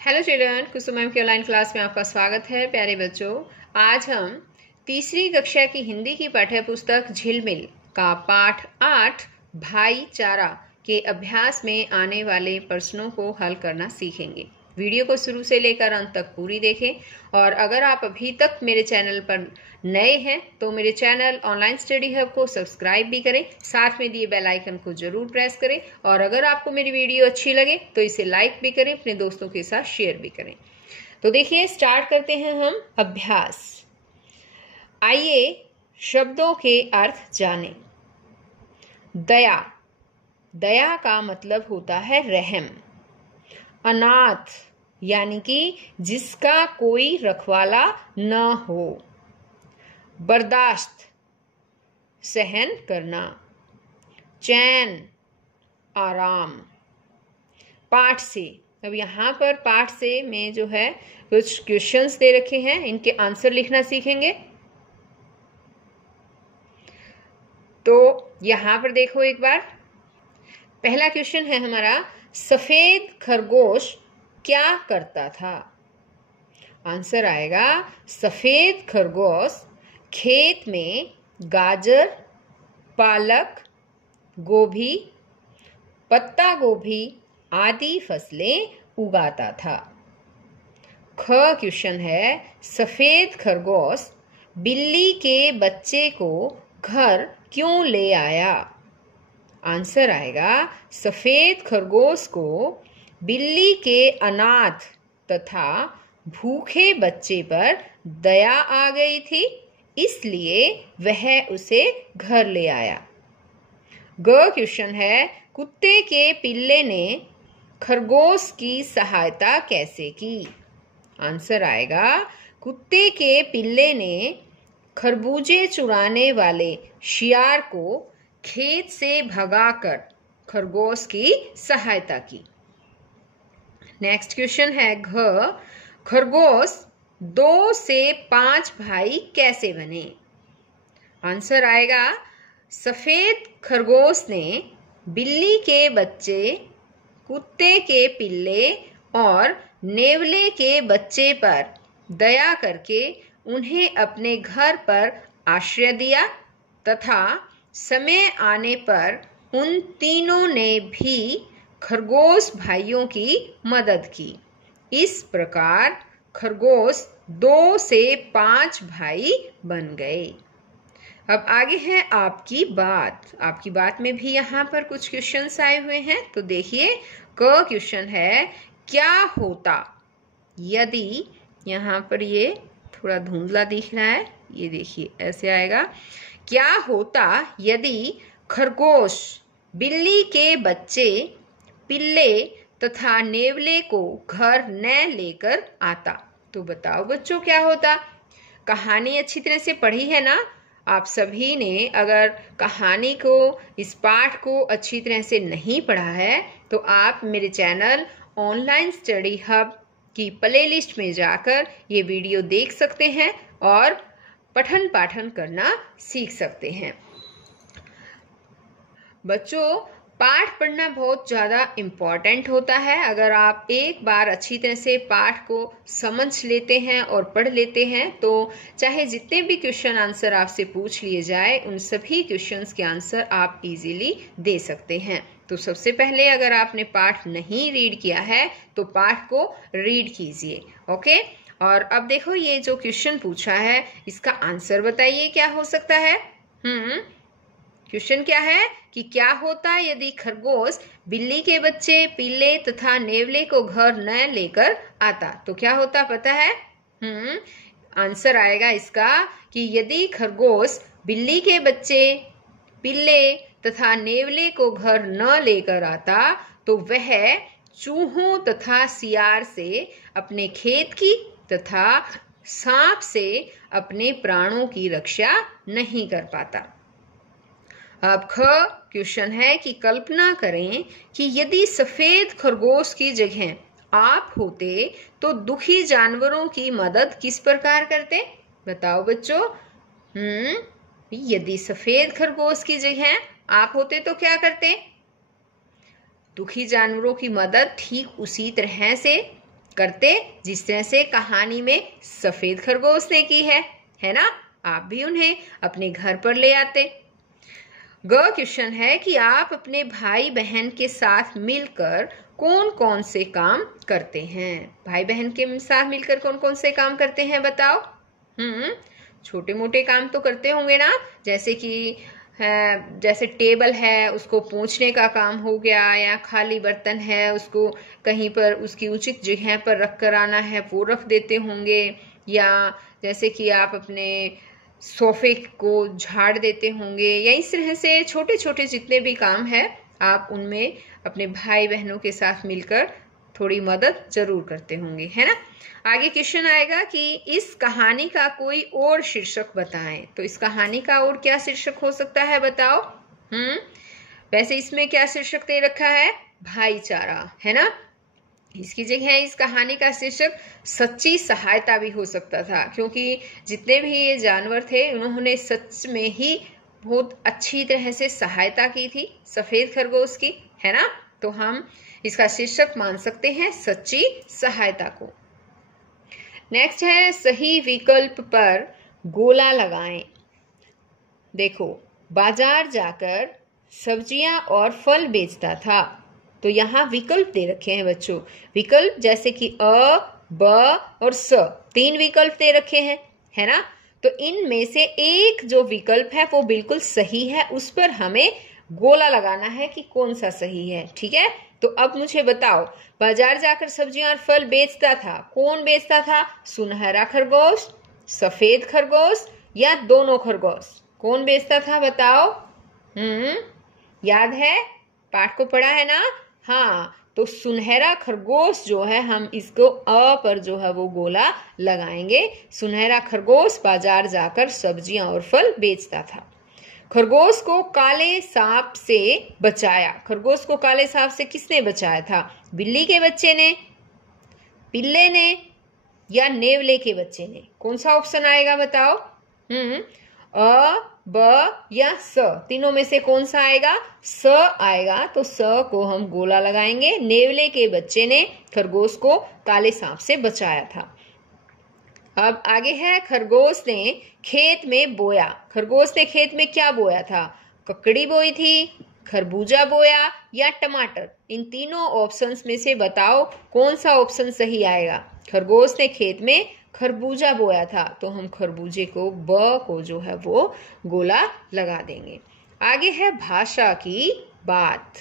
Hello children, कुसुम ma'am की online class में आपका स्वागत है। प्यारे बच्चों, आज हम तीसरी कक्षा की हिंदी की पाठ्य पुस्तक झिलमिल का पाठ 8 भाईचारा के अभ्यास में आने वाले प्रश्नों को हल करना सीखेंगे। वीडियो को शुरू से लेकर अंत तक पूरी देखें और अगर आप अभी तक मेरे चैनल पर नए हैं तो मेरे चैनल ऑनलाइन स्टडी हब को सब्सक्राइब भी करें, साथ में दिए बेल आइकन को जरूर प्रेस करें और अगर आपको मेरी वीडियो अच्छी लगे तो इसे लाइक भी करें, अपने दोस्तों के साथ शेयर भी करें। तो देखिए, स्टार्ट करते हैं हम अभ्यास। आइए शब्दों के अर्थ जानें। दया, दया का मतलब होता है रहम। अनाथ यानी कि जिसका कोई रखवाला न हो। बर्दाश्त, सहन करना। चैन, आराम। पाठ से, अब यहाँ पर पाठ से में जो है कुछ क्वेश्चंस दे रखे हैं, इनके आंसर लिखना सीखेंगे। तो यहाँ पर देखो एक बार, पहला क्वेश्चन है हमारा, सफेद खरगोश क्या करता था? आंसर आएगा, सफेद खरगोश खेत में गाजर, पालक, गोभी, पत्ता गोभी आदि फसलें उगाता था। ख क्वेश्चन है, सफेद खरगोश बिल्ली के बच्चे को घर क्यों ले आया? आंसर आएगा, सफेद खरगोश को बिल्ली के अनाथ तथा भूखे बच्चे पर दया आ गई थी, इसलिए वह उसे घर ले आया। ग क्वेश्चन है, कुत्ते के पिल्ले ने खरगोश की सहायता कैसे की? आंसर आएगा, कुत्ते के पिल्ले ने खरबूजे चुराने वाले शियार को खेत से भगाकर खरगोश की सहायता की। नेक्स्ट क्वेश्चन है घ, खरगोश 2 से 5 भाई कैसे बने? आंसर आएगा, सफेद खरगोश ने बिल्ली के बच्चे, कुत्ते के पिल्ले और नेवले के बच्चे पर दया करके उन्हें अपने घर पर आश्रय दिया तथा समय आने पर उन तीनों ने भी खरगोश भाइयों की मदद की। इस प्रकार खरगोश 2 से 5 भाई बन गए। अब आगे है आपकी बात। आपकी बात में भी यहाँ पर कुछ क्वेश्चंस आए हुए हैं, तो देखिए, क क्वेश्चन है, क्या होता यदि, यहाँ पर ये थोड़ा धुंधला दिख रहा है, ये देखिए ऐसे आएगा, क्या होता यदि खरगोश बिल्ली के बच्चे, पिल्ले तथा नेवले को घर न लेकर आता? तो बताओ बच्चों, क्या होता? कहानी अच्छी तरह से पढ़ी है ना आप सभी ने? अगर कहानी को, इस पाठ को अच्छी तरह से नहीं पढ़ा है तो आप मेरे चैनल ऑनलाइन स्टडी हब की प्लेलिस्ट में जाकर ये वीडियो देख सकते हैं और पठन पाठन करना सीख सकते हैं। बच्चों, पाठ पढ़ना बहुत ज़्यादा इम्पॉर्टेंट होता है। अगर आप एक बार अच्छी तरह से पाठ को समझ लेते हैं और पढ़ लेते हैं तो चाहे जितने भी क्वेश्चन आंसर आपसे पूछ लिए जाए, उन सभी क्वेश्चंस के आंसर आप इजीली दे सकते हैं। तो सबसे पहले, अगर आपने पाठ नहीं रीड किया है तो पाठ को रीड कीजिए, ओके? और अब देखो, ये जो क्वेश्चन पूछा है इसका आंसर बताइए क्या हो सकता है। क्वेश्चन क्या है कि क्या होता यदि खरगोश बिल्ली के बच्चे, पिल्ले तथा नेवले को घर न लेकर आता? तो क्या होता पता है? आंसर आएगा इसका कि यदि खरगोश बिल्ली के बच्चे, पिल्ले तथा नेवले को घर न लेकर आता तो वह चूहों तथा सियार से अपने खेत की तथा सांप से अपने प्राणों की रक्षा नहीं कर पाता। अब ख क्वेश्चन है कि कल्पना करें कि यदि सफेद खरगोश की जगह आप होते तो दुखी जानवरों की मदद किस प्रकार करते? बताओ बच्चों। यदि सफेद खरगोश की जगह आप होते तो क्या करते? दुखी जानवरों की मदद ठीक उसी तरह से करते जिस तरह से कहानी में सफेद खरगोश ने की है ना। आप भी उन्हें अपने घर पर ले आते। ग क्वेश्चन है कि आप अपने भाई बहन के साथ मिलकर कौन कौन से काम करते हैं। भाई बहन के साथ मिलकर कौन कौन से काम करते हैं बताओ। छोटे मोटे काम तो करते होंगे ना, जैसे कि जैसे टेबल है उसको पोंछने का काम हो गया, या खाली बर्तन है उसको कहीं पर उसकी उचित जगह पर रख कर आना है वो रख देते होंगे, या जैसे कि आप अपने सोफे को झाड़ देते होंगे, या इस तरह से छोटे छोटे जितने भी काम है आप उनमें अपने भाई बहनों के साथ मिलकर थोड़ी मदद जरूर करते होंगे, है ना। आगे क्वेश्चन आएगा कि इस कहानी का कोई और शीर्षक बताएं। तो इस कहानी का और क्या शीर्षक हो सकता है बताओ। वैसे इसमें क्या शीर्षक दे रखा है, भाईचारा, है ना। इसकी जगह इस कहानी का शीर्षक सच्ची सहायता भी हो सकता था, क्योंकि जितने भी ये जानवर थे उन्होंने सच में ही बहुत अच्छी तरह से सहायता की थी सफेद खरगोश की, है ना। तो हम इसका शीर्षक मान सकते हैं सच्ची सहायता को। नेक्स्ट है सही विकल्प पर गोला लगाएं। देखो, बाजार जाकर सब्जियां और फल बेचता था। तो यहाँ विकल्प दे रखे हैं बच्चों। विकल्प जैसे कि अ, ब और स, 3 विकल्प दे रखे हैं, है ना। तो इनमें से एक जो विकल्प है वो बिल्कुल सही है, उस पर हमें गोला लगाना है कि कौन सा सही है, ठीक है। तो अब मुझे बताओ, बाजार जाकर सब्जियां और फल बेचता था, कौन बेचता था? सुनहरा खरगोश, सफेद खरगोश या दोनों खरगोश? कौन बेचता था बताओ। याद है, पाठ को पढ़ा है ना। हाँ, तो सुनहरा खरगोश जो है, हम इसको अ पर जो है वो गोला लगाएंगे। सुनहरा खरगोश बाजार जाकर सब्जियां और फल बेचता था। खरगोश को काले सांप से बचाया। खरगोश को काले सांप से किसने बचाया था? बिल्ली के बच्चे ने, पिल्ले ने या नेवले के बच्चे ने? कौन सा ऑप्शन आएगा बताओ। अ, ब या स, तीनों में से कौन सा आएगा? स आएगा। तो स को हम गोला लगाएंगे। नेवले के बच्चे ने खरगोश को काले सांप से बचाया था। अब आगे है, खरगोश ने खेत में बोया। खरगोश ने खेत में क्या बोया था? ककड़ी बोई थी, खरबूजा बोया या टमाटर? इन तीनों ऑप्शंस में से बताओ कौन सा ऑप्शन सही आएगा। खरगोश ने खेत में खरबूजा बोया था, तो हम खरबूजे को, ब को जो है वो गोला लगा देंगे। आगे है भाषा की बात।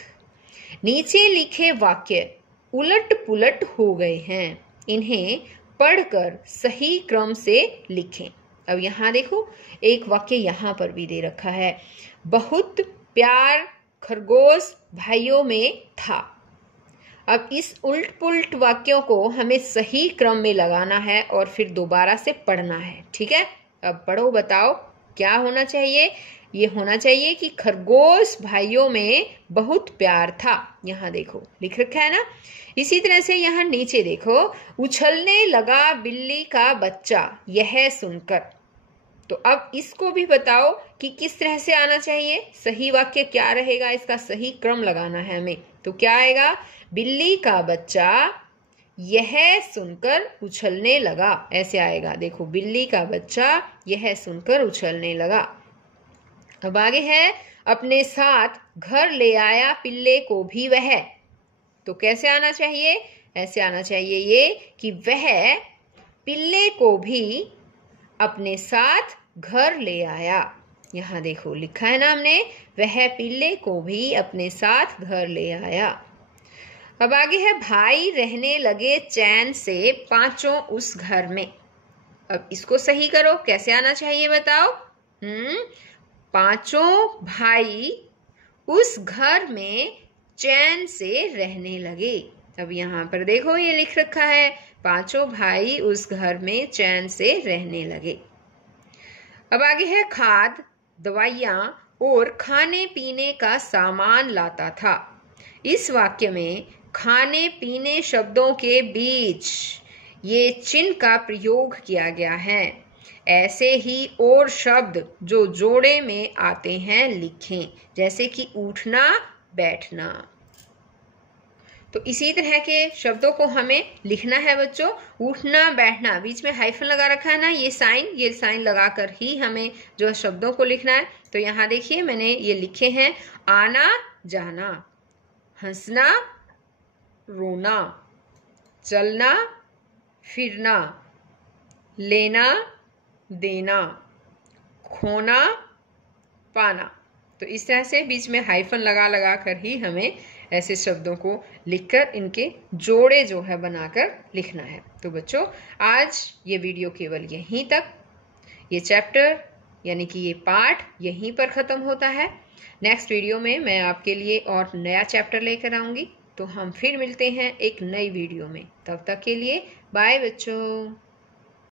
नीचे लिखे वाक्य उलट पुलट हो गए हैं, इन्हें पढ़कर सही क्रम से लिखें। अब यहाँ देखो, एक वाक्य यहाँ पर भी दे रखा है, बहुत प्यार खरगोश भाइयों में था। अब इस उल्ट पुल्ट वाक्यों को हमें सही क्रम में लगाना है और फिर दोबारा से पढ़ना है, ठीक है। अब पढ़ो, बताओ क्या होना चाहिए। ये होना चाहिए कि खरगोश भाइयों में बहुत प्यार था। यहाँ देखो लिख रखा है ना। इसी तरह से यहाँ नीचे देखो, उछलने लगा बिल्ली का बच्चा यह सुनकर। तो अब इसको भी बताओ कि किस तरह से आना चाहिए, सही वाक्य क्या रहेगा, इसका सही क्रम लगाना है हमें। तो क्या आएगा? बिल्ली का बच्चा यह सुनकर उछलने लगा, ऐसे आएगा। देखो, बिल्ली का बच्चा यह सुनकर उछलने लगा। अब आगे है, अपने साथ घर ले आया पिल्ले को भी वह। तो कैसे आना चाहिए? ऐसे आना चाहिए ये कि वह पिल्ले को भी अपने साथ घर ले आया। यहाँ देखो लिखा है ना हमने, वह पिल्ले को भी अपने साथ घर ले आया। अब आगे है, भाई रहने लगे चैन से पांचों उस घर में। अब इसको सही करो, कैसे आना चाहिए बताओ। पांचों भाई उस घर में चैन से रहने लगे। अब यहाँ पर देखो ये लिख रखा है, पांचों भाई उस घर में चैन से रहने लगे। अब आगे है, खाद, दवाइयाँ और खाने पीने का सामान लाता था। इस वाक्य में खाने पीने शब्दों के बीच ये चिन्ह का प्रयोग किया गया है। ऐसे ही और शब्द जो जोड़े में आते हैं लिखें, जैसे कि उठना, बैठना। तो इसी तरह के शब्दों को हमें लिखना है बच्चों। उठना बैठना, बीच में हाइफन लगा रखा है ना, ये साइन लगाकर ही हमें जो शब्दों को लिखना है। तो यहाँ देखिए मैंने ये लिखे हैं, आना जाना, हंसना रोना, चलना फिरना, लेना देना, खोना पाना। तो इस तरह से बीच में हाइफन लगा कर ही हमें ऐसे शब्दों को लिखकर इनके जोड़े जो है बनाकर लिखना है। तो बच्चों आज ये वीडियो केवल यहीं तक, ये चैप्टर यानी कि ये पाठ यहीं पर ख़त्म होता है। नेक्स्ट वीडियो में मैं आपके लिए और नया चैप्टर लेकर आऊँगी। तो हम फिर मिलते हैं एक नई वीडियो में। तब तक के लिए बाय बच्चों।